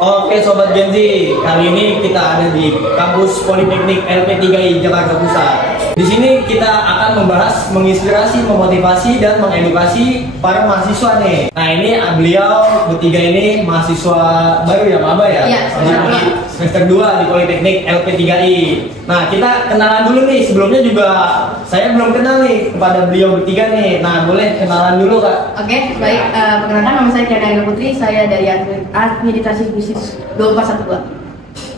Oke Sobat Gen Z, kali ini kita ada di kampus Politeknik LP3I Jakarta Pusat. Di sini kita akan membahas, menginspirasi, memotivasi, dan mengedukasi para mahasiswa nih. Nah ini beliau bertiga ini mahasiswa baru ya, Maba ya? Iya, semester 2 di Politeknik LP3I. Nah kita kenalan dulu nih, sebelumnya juga saya belum kenal nih kepada beliau bertiga nih. Nah boleh kenalan dulu Kak? Oke, baik. Perkenalkan nama saya Tiana Angga Putri, saya dari Administrasi Bisnis 2412.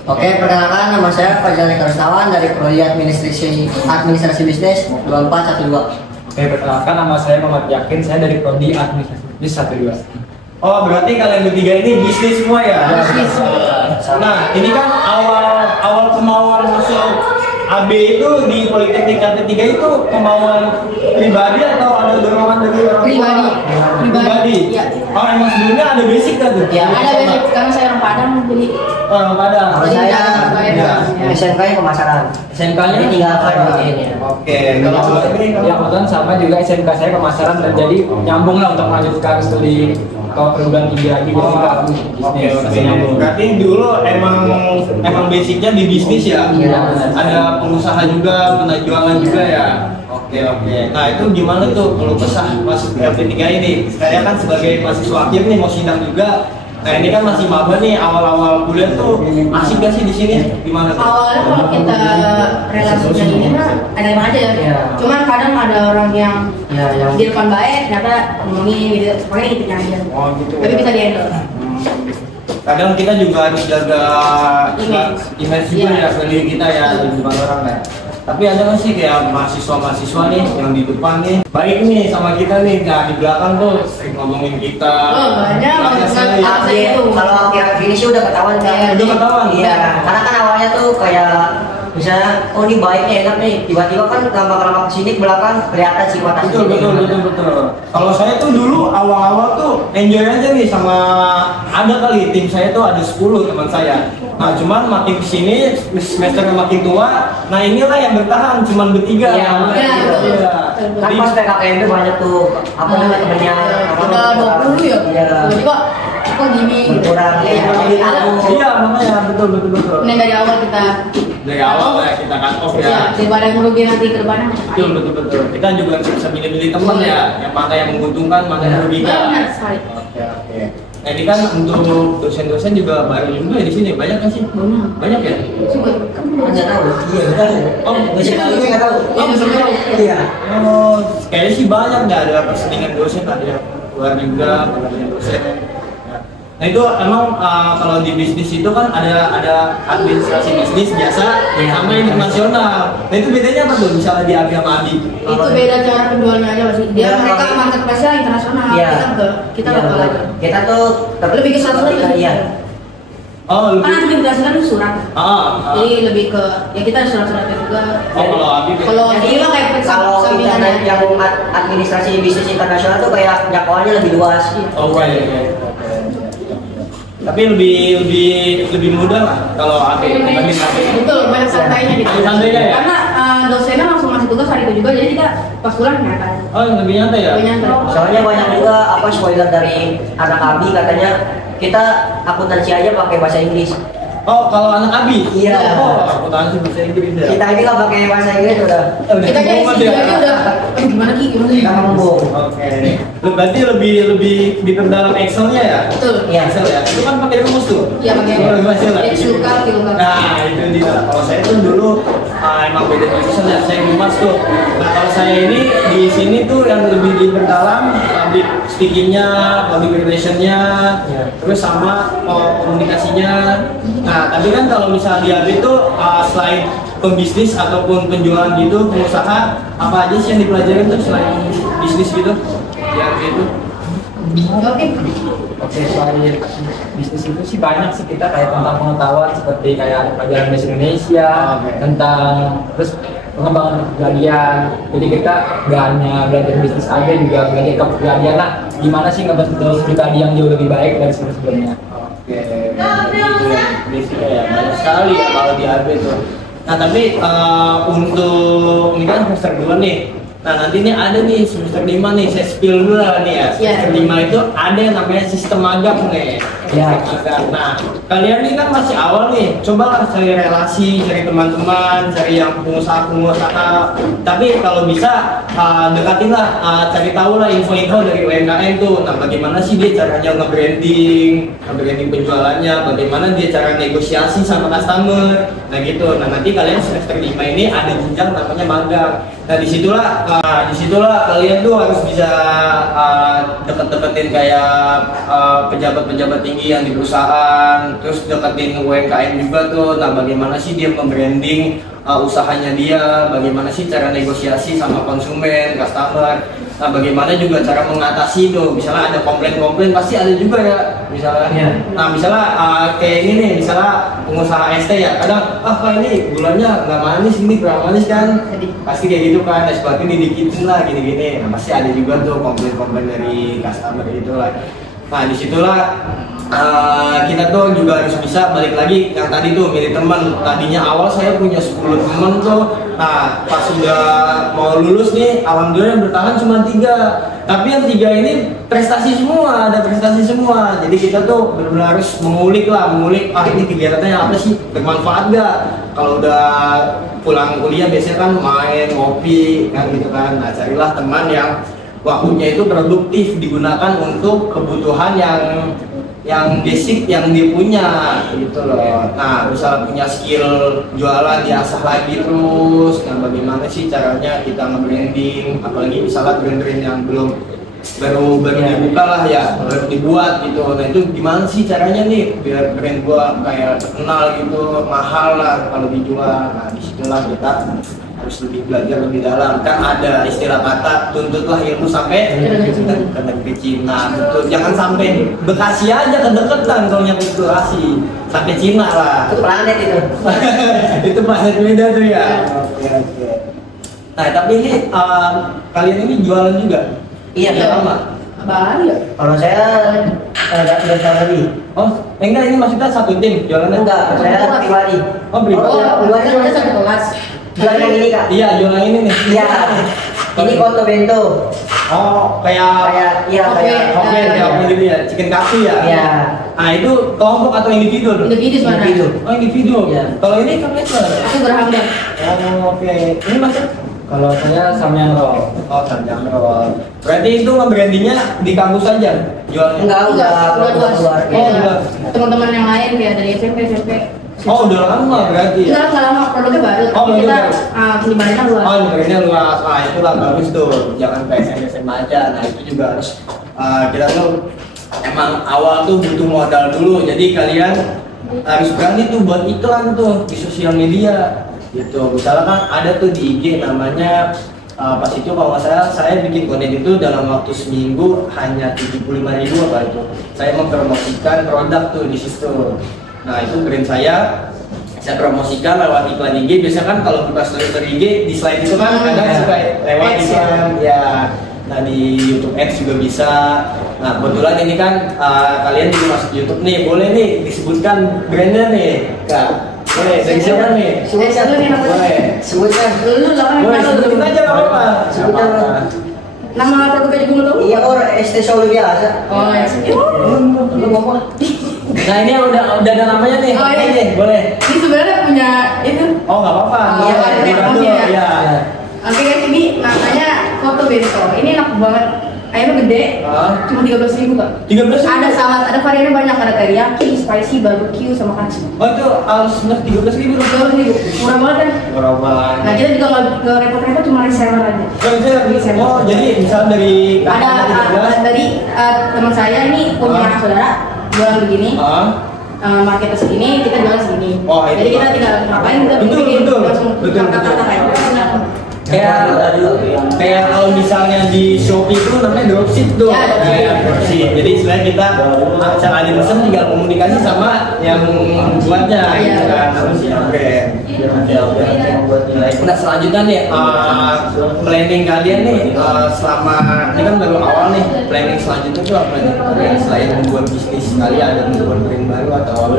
Oke, perkenalkan nama saya Fajar Eka Rustawan dari Prodi Administrasi Bisnis 2412. Oke, perkenalkan nama saya Muhammad Yakin, saya dari Prodi Administrasi Bisnis 12. Oh berarti kalian bertiga ini bisnis semua ya? Bisnis. Nah ini kan awal kemauan masuk AB itu di Politeknik LP3 itu kemauan pribadi atau ada dorongan dari orang tua? Pribadi. Ya. Oh emang sebelumnya ada basic kan tuh? Ya, Ada basic karena saya orang Padang, jadi Orang Padang. Kalau Jadi saya jangan bayar. ya, SMK-nya pemasaran. SMK-nya Jadi tinggal lanjutin ya. Oke. Ya, kebetulan sama juga SMK saya pemasaran dan jadi nyambung lah untuk melanjutkan studi ke perguruan tinggi lagi. Oke. Berarti dulu emang basicnya di bisnis ya? Iya. Ada pengusaha juga, penajuangan juga ya? Oke. Nah itu gimana tuh kalau kesah masuk ke LP3 ini? Saya kan sebagai mahasiswa akhir nih mau sidang juga. Nah ini kan masih maba nih, awal-awal kuliah tuh asik gak sih di sini? Gimana tuh? awalnya kalau kita relasinya ini mah ada yang aja ya. Iya. Cuman kadang ada orang yang Ya, yang di depan baik, ternyata ngomongin gitu, pokoknya intinya aja. Oh gitu. Tapi bisa di-handle. Kadang kita juga harus jaga image juga Iya. ya ke diri kita ya di depan orang ya. Tapi ada nggak sih kayak mahasiswa nih yang di depan nih baik nih sama kita nih, nah di belakang tuh sering ngomongin kita. Oh, banyak, Belakang saya. banyak. Kalau akhir finish udah ketahuan kan? Iya, udah ketahuan. Iya, karena kan awalnya tuh kayak misalnya, oh ini baik nih, enak nih, tiba-tiba kan lama-lama kesini ke belakang kelihatan sifat aslinya. Betul. Kalau saya tuh dulu awal-awal tuh enjoy aja nih sama ada kali tim saya tuh ada 10 teman saya. Nah cuman makin kesini semesternya makin tua, nah inilah yang bertahan cuman bertiga. Iya, Iya. Kan pas PKKMB banyak tuh apa namanya temennya Udah 20 ya? Iya. Tiba-tiba kok gini gitu. Kurang, Iya, iya. jadi ada. Iya makanya betul. Ini dari awal kita Dari awal ya kita cut off ya, ya. daripada merugi nanti ke depannya. Betul. Kita juga bisa milih-milih teman ya, yang mana yang menguntungkan, mana yang merugikan. Benar sekali. Oke. Nah ini kan untuk dosen-dosen juga baru juga ya di sini, banyak nggak sih? Banyak ya? Coba, kamu mau Nggak tahu. Iya, nggak tahu. Oh, Dosen kali ini nggak tahu. Iya, dosen kali. Iya. Oh, kayaknya sih banyak nggak ada persendingan dosen ada yang luar juga, persendingan dosen. Nah itu emang kalau di bisnis itu kan ada administrasi bisnis biasa Iya. sama internasional. Nah itu bedanya apa tuh misalnya di AB sama ADI? Itu beda cara penjualnya aja masih. Dia Iya, mereka kalau- marketplace-nya internasional. Iya. Kita Iya, lokal aja. Kita tuh Lebih ke surat aja. Iya. Oh Kan lebih. administrasi kan surat. Jadi Ah. lebih ke ya kita ada surat-suratnya juga. Oh kalau ADI beda. Kalau Jadi ini mah kayak kalau internet yang administrasi bisnis internasional tuh kayak jangkauannya lebih luas. Oh iya. Tapi lebih mudah lah kalau AB dibanding AB. Betul, banyak santainya gitu. Banyak santainya ya? Karena dosennya langsung masih tugas hari itu juga, jadi kita pas pulang nyantai. Oh lebih nyantai ya? Lebih nyantai. Soalnya banyak juga apa spoiler dari anak Abi katanya kita akuntansi aja pakai bahasa Inggris. Oh kalau anak Abi? Iya. Oh akuntansi bahasa Inggris ya? Kita ini nggak pakai bahasa Inggris udah. Kita jadi ngomong sih aja. aja udah. Gimana Ki? Kita ngomong. Oke. Berarti lebih diperdalam Excelnya ya? Betul. Iya. Excel ya? Itu kan pakai rumus tuh? Iya pakai. Oh, Excel ya? Jadi suka gitu kan. Nah itu dia. Kalau saya tuh dulu emang beda jurusan ya, saya humas tuh. Nah kalau saya ini di sini tuh yang lebih diperdalam public speakingnya, public relationnya, terus sama komunikasinya. Nah tapi kan kalau misalnya di AB itu selain pembisnis ataupun penjualan gitu, pengusaha, apa aja sih yang dipelajarin tuh selain bisnis gitu? Di AB itu? Oke. Oke, soal bisnis itu sih banyak sih kita kayak tentang pengetahuan seperti kayak pelajaran bahasa Indonesia, Oke. tentang terus pengembangan kepribadian. Jadi kita gak hanya belajar bisnis aja, juga belajar kepribadian lah. Gimana sih ngebentuk pribadi yang jauh lebih baik dari sebelumnya. Oke, itu yang basicnya ya, banyak sekali ya kalau di AB tuh. Nah tapi untuk ini kan semester 2 nih, Nah nanti ini ada nih semester 5 nih, saya spill dulu lah nih ya. Semester 5 itu ada yang namanya sistem magang nih. Ya. Nah kalian nih kan masih awal nih, cobalah cari relasi, cari teman-teman, cari yang pengusaha-pengusaha. Tapi kalau bisa dekatinlah, cari tahu lah info-info dari UMKM tuh. Nah bagaimana sih dia caranya nge-branding penjualannya, bagaimana dia cara negosiasi sama customer. Nah gitu. Nah nanti kalian semester 5 ini ada jenjang namanya magang. Nah disitulah kalian tuh harus bisa deket-deketin kayak pejabat-pejabat tinggi yang di perusahaan, terus deketin UMKM juga tuh. Nah bagaimana sih dia membranding usahanya dia, bagaimana sih cara negosiasi sama konsumen, customer. Nah bagaimana juga cara mengatasi tuh, misalnya ada komplain-komplain pasti ada juga ya, misalnya. Nah misalnya kayak ini nih, misalnya pengusaha ST ya, kadang Pak ini gulanya nggak manis, ini kurang manis kan, pasti kayak gitu kan, es batu didikitin lah gini-gini. Nah pasti ada juga tuh komplain-komplain dari customer gitu lah. Nah disitulah kita tuh juga harus bisa balik lagi yang tadi tuh milih teman. Tadinya awal saya punya 10 teman tuh, nah pas sudah mau lulus nih alhamdulillah yang bertahan cuma 3, tapi yang 3 ini prestasi semua, ada prestasi semua. Jadi kita tuh benar-benar harus mengulik ini kegiatannya apa sih, bermanfaat gak. Kalau udah pulang kuliah biasanya kan main, ngopi kan gitu kan. Nah carilah teman yang waktunya itu produktif, digunakan untuk kebutuhan yang basic yang dia punya gitu loh. Nah misalnya punya skill jualan diasah lagi terus. Nah bagaimana sih caranya kita nge-branding, apalagi misalnya brand-brand yang baru dibuka lah ya, baru dibuat gitu. Nah itu gimana sih caranya nih biar brand gua kayak terkenal gitu, mahal lah kalau dijual. Nah disitulah kita harus lebih belajar lebih dalam. Kan ada istilah kata tuntutlah ilmu sampai ke negeri Cina. Betul. Jangan sampai Bekasi aja kedeketan kalau nyampe Bekasi, sampai Cina lah. Itu planet itu. Itu planet beda tuh ya. Oke. Nah tapi ini kalian ini jualan juga? Iya, Udah lama. Baru ya? Kalau saya agak tahun lebih. Oh, enggak, ini maksudnya satu tim jualannya? Enggak, saya pribadi. Oh, pribadi. Udah satu kelas. Jualan yang ini kak? Iya, jualan ini nih. Iya. Ini Koto Bento. Oh, kayak oke, gitu ya, chicken curry ya. Iya. Nah, itu kelompok atau individu? Individu sebenarnya. Oh, individu. Iya. Kalau ini kamu itu? Aku berhamda. Oh, oke. Ini maksud? Kalau saya Samyang Roll. Oh, Samyang Roll. Berarti itu nge-brandingnya di kampus aja jualnya? Enggak, udah luas. keluar. Oh, Teman-teman yang lain kayak dari SMP. Oh, udah lama berarti ya? Enggak lama, produknya baru. Oh, Tapi kita baru. penyebarannya luas. Oh, nyebarinnya luas. Ah, itulah bagus tuh. Jangan kayak SMA aja. Nah, itu juga harus kita tuh emang awal tuh butuh modal dulu. Jadi kalian harus berani tuh buat iklan tuh di sosial media. Gitu. Misalnya kan ada tuh di IG namanya pas itu kalau nggak salah saya bikin konten itu dalam waktu seminggu hanya 75.000 apa itu. Saya mempromosikan produk tuh di situ. Nah itu brand saya promosikan lewat iklan IG. Biasanya kan kalau buka story IG di slide itu kan ada suka lewat iklan ya. Nah di YouTube Ads juga bisa. Nah kebetulan ini kan kalian juga masuk YouTube nih, boleh nih disebutkan brandnya nih kak. Boleh, dari siapa nih? Sebutkan. Boleh. Sebutkan. Lu lah Boleh, sebutin aja nggak apa-apa. Sebutkan. Nama produknya juga mau tahu? Iya, ST Solo biasa. Oh, ya. Lu ngomong. Nah ini udah ada namanya nih. Oh, iya. Ini boleh. Ini sebenarnya punya itu. Oh nggak apa-apa. Oh, Iya, ada dibantu. rekomnya ya? Iya. Oke guys, ini namanya Koto Bento. Ini enak banget. Ayamnya gede, cuma 13.000 kak. 13.000? Ada salad, ada variannya banyak, ada teriyaki, spicy, barbecue, sama katsu. Oh itu harus 13.000 loh. 13.000, murah banget kan? Murah banget. Nah kita juga nggak repot-repot, cuma reseller aja. Oh jadi misal dari Ada dari teman saya ini punya saudara jualan begini. Marketnya segini, kita jualan segini. Oh, itu jadi kita tidak ngapain, kita bikin langsung kata-kata kayak kayak kalau misalnya di Shopee itu namanya dropship tuh. Ya, dropship. Jadi istilahnya kita cara di mesen tinggal komunikasi sama yang buatnya gitu kan, harus ya brand. Nah selanjutnya nih planning kalian nih selama ini kan baru awal nih, planning selanjutnya tuh apa nih? Selain membuat bisnis kalian ada membuat brand baru atau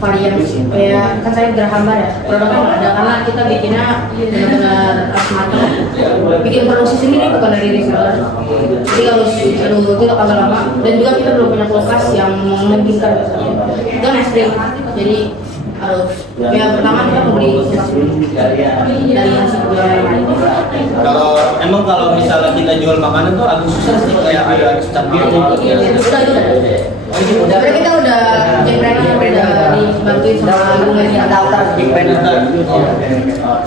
varian kayak kan saya gerah hambar ya, produknya nggak ada karena kita bikinnya benar-benar harus matang. Bikin produksi sendiri bukan dari reseller, jadi harus itu agak lama dan juga kita belum punya kulkas yang memungkinkan itu kan ekstrim, jadi harus ya pertama kita membeli kulkas dari hasil jualan lain. Kalau misalnya kita jual makanan tuh agak susah sih, kayak agak susah gitu. Udah kita udah jackpreneur udah dibantuin sama Bung daftar jackpreneur.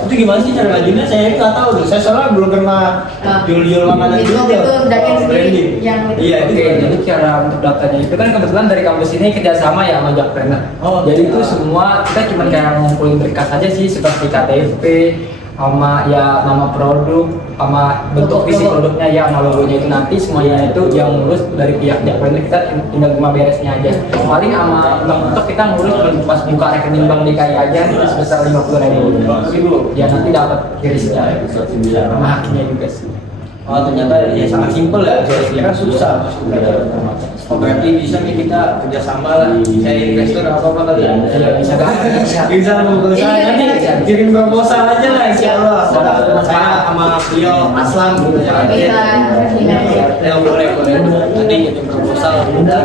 Itu gimana sih cara ngajuinnya? Saya nggak tahu tuh. Saya soalnya belum pernah jual makanan itu juga. itu daging sendiri yang iya itu. Oke, jadi cara untuk daftarnya itu kan kebetulan dari kampus ini kerjasama ya sama Jackpreneur. Jadi itu semua kita cuma kayak ngumpulin berkas aja sih seperti KTP, sama ya nama produk, sama bentuk fisik produknya ya, sama logonya itu nanti semuanya itu yang ngurus dari pihak Jackpreneur, kita tinggal cuma beresnya aja. Paling sama untuk kita ngurus pas buka rekening bank DKI aja itu sebesar 50.000. Ya nanti dapat kirisnya sama haknya juga sih. Oh ternyata ya sangat simpel ya, kira susah. Oh berarti bisa nih kita kerjasama lah, bisa investor apa kali ya? Bisa Bisa proposal nanti kirim proposal aja lah insya Allah. Saya sama beliau Aslam gitu ya. Ya boleh. Nanti kirim proposal. Bisa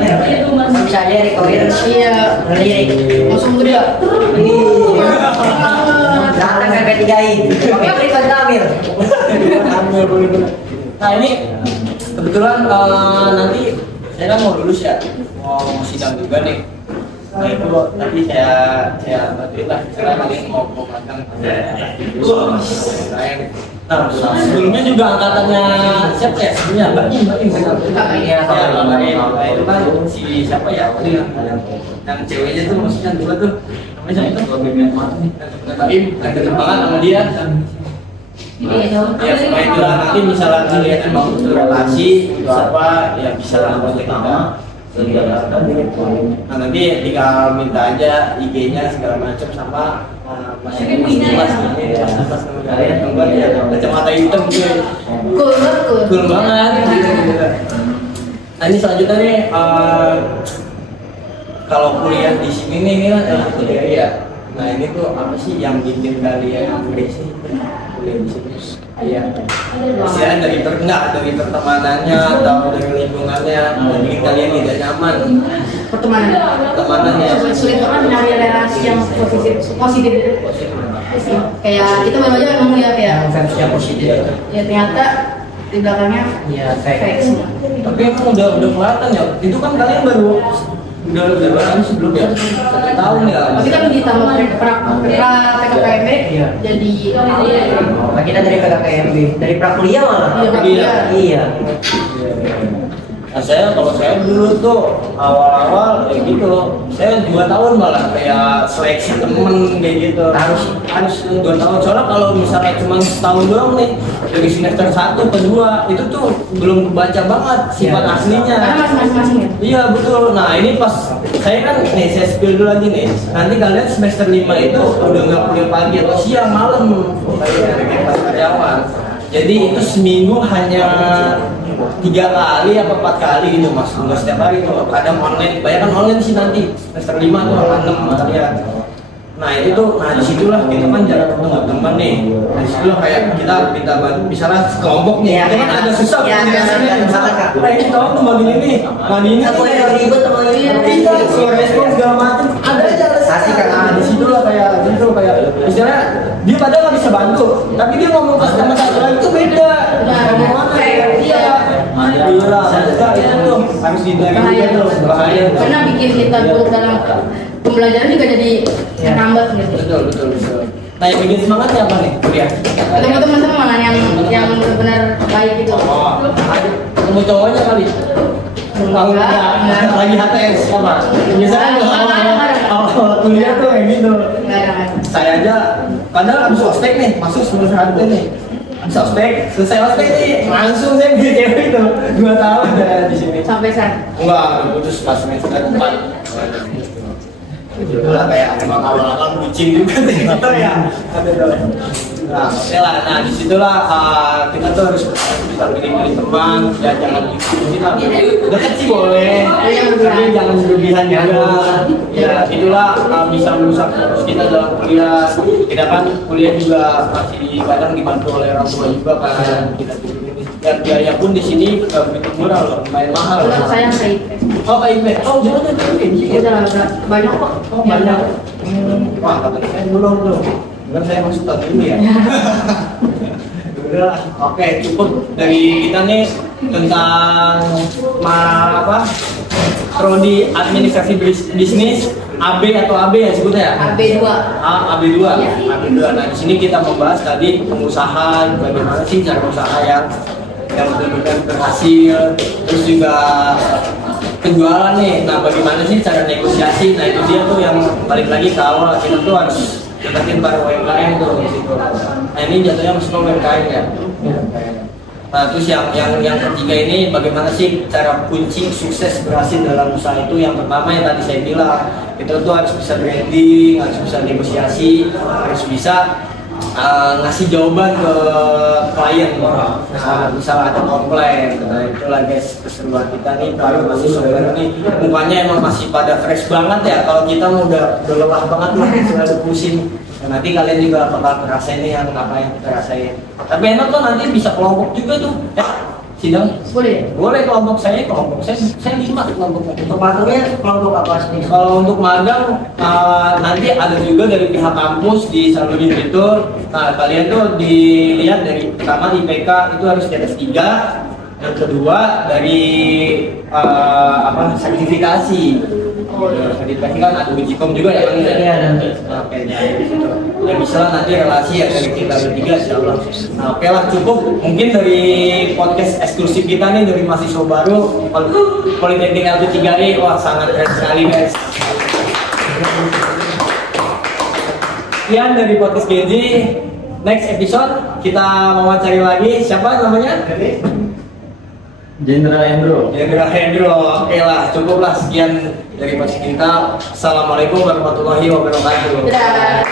aja rekomen. iya langsung gede ya. Datang ke P3I. Oke, berikan Amir. Nah ini kebetulan nanti saya kan mau lulus ya, mau sidang juga nih. Nah itu tadi saya bantuin lah, saya lagi mau magang. Nah sebelumnya juga angkatannya siapa ya? Sebelumnya Mbak Im Iya, Nah itu kan si siapa ya? Yang ceweknya tuh maksudnya dua tuh namanya siapa? Mbak Im, ada banget sama dia. Ya supaya itu lah nanti misalnya kalian mau relasi apa ya bisa lah kontak kita. Nah nanti tinggal minta aja IG-nya segala macam sama Mas kacamata hitam gue. Cool banget. Nah ini selanjutnya nih kalau kuliah di sini nih ini kan kuliah ya. Nah ini tuh apa sih yang bikin kalian kuliah sih? Iya. Istilahnya dari pertemanannya atau dari lingkungannya yang bikin kalian tidak nyaman. Pertemanannya. Sulit banget mencari relasi yang positif. Kayak kita baru aja ngomong ya kayak Yang positif. ya ternyata di belakangnya Iya, fake semua. Tapi emang udah kelihatan ya. Itu kan kalian baru udah berapa sebelum ya? 1 tahun ya. Tapi kan ditambah PKPMB jadi Nah, kita dari PKPMB, dari prakuliah malah. Iya. Nah kalau saya dulu tuh awal-awal kayak gitu, saya 2 tahun malah kayak seleksi temen kayak gitu. Harus 2 tahun. Soalnya kalau misalnya cuma setahun doang nih dari semester 1 ke 2 itu tuh belum kebaca banget sifat aslinya. karena masing-masing ya. Iya betul. Nah ini pas saya kan nih saya spill dulu lagi nih. Nanti kalian semester 5 itu udah nggak kuliah pagi atau siang malam kayak pas karyawan. Jadi itu seminggu hanya 3 kali apa 4 kali gitu mas, nggak setiap hari tuh. Kadang online, kebanyakan online sih nanti semester 5 tuh 6 kalian. Nah itu tuh, nah disitulah kita kan jarang ketemu teman nih. Nah disitulah kayak kita bantu, misalnya kelompok nih, kita kan ada susah komunikasinya. Nah ini tolong tuh mandi ini. Aku yang ribet sama ini. Iya, suara respon segala macam ada aja Asik kan? Nah disitulah kayak gitu kayak misalnya dia padahal nggak bisa bantu, tapi dia ngomong ke sama satu lagi itu beda. Ngomongannya iya. Gila, itu tuh harus dihindari tuh bahaya. Karena bikin kita buruk dalam pembelajaran juga jadi terhambat gitu. Betul. Nah yang bikin semangat siapa nih kuliah? Ketemu teman-teman yang benar-benar baik gitu. Oh, ketemu cowoknya kali. Enggak. Lagi HTS apa? Biasanya awal kuliah tuh kayak gitu. Enggak ada. Saya aja padahal habis ospek nih, masuk semester 1 nih. Habis ospek, selesai ospek nih, langsung saya bikin cewek itu 2 tahun udah di sini. Sampai saat Enggak, putus pas semester 4. Itulah kayak emang awal-awal bucin juga deh gitu ya. Nah, oke lah. Nah, disitulah kita tuh harus bisa pilih-pilih teman, ya jangan kita dekat sih boleh, tapi jangan berlebihan juga. Ya itulah bisa merusak fokus kita dalam kuliah. Kita kan kuliah juga masih kadang dibantu oleh orang tua juga kan kita ini. Dan biaya pun di sini nggak begitu murah loh, lumayan mahal. Kalau saya KIP. Oh KIP, oh jangan KIP. Udah banyak kok. Oh banyak. Wah katanya saya belum tuh. Bukan saya masuk tahun ini ya. Udah, oke cukup dari kita nih tentang prodi administrasi bisnis AB atau AB ya sebutnya ya? AB2. AB2. AB2. Nah, di sini kita membahas tadi pengusahaan, bagaimana sih cara usaha yang benar-benar berhasil, terus juga penjualan nih. Nah, bagaimana sih cara negosiasi? Nah, itu dia tuh yang balik lagi ke awal kita tuh harus deketin para UMKM tuh gitu. Nah, ini jatuhnya masuk ke UMKM ya. Nah, terus yang ketiga ini bagaimana sih cara kunci sukses berhasil dalam usaha itu? Yang pertama yang tadi saya bilang, kita tuh harus bisa branding, harus bisa negosiasi, harus bisa ngasih jawaban ke klien. Nah, misalnya ada komplain, nah itulah guys keseruan kita nih para mahasiswa baru nih, mukanya emang masih pada fresh banget ya. Kalau kita udah lelah banget lah, selalu pusing. Nah, nanti kalian juga bakal ngerasain nih yang apa yang kita rasain. Tapi enak tuh nanti bisa kelompok juga tuh. Sidang? Boleh. Boleh kelompok saya 5 kelompoknya. Untuk magangnya kelompok apa sih? Kalau untuk magang nanti ada juga dari pihak kampus di Saludin itu. Nah kalian tuh dilihat dari pertama IPK itu harus di atas 3. Yang kedua dari sertifikasi. Sertifikasi kan ada ujikom juga ya kan? Iya. Oke, ya bisa lah nanti relasi ya dari kita bertiga insyaallah. Nah oke lah cukup mungkin dari podcast eksklusif kita nih dari mahasiswa baru Politeknik L3I. Wah sangat keren sekali guys. Sekian dari podcast GJ. Next episode kita wawancari lagi siapa namanya? Jenderal Hendro. Oke lah cukuplah sekian dari podcast kita. Assalamualaikum warahmatullahi wabarakatuh. Dadah.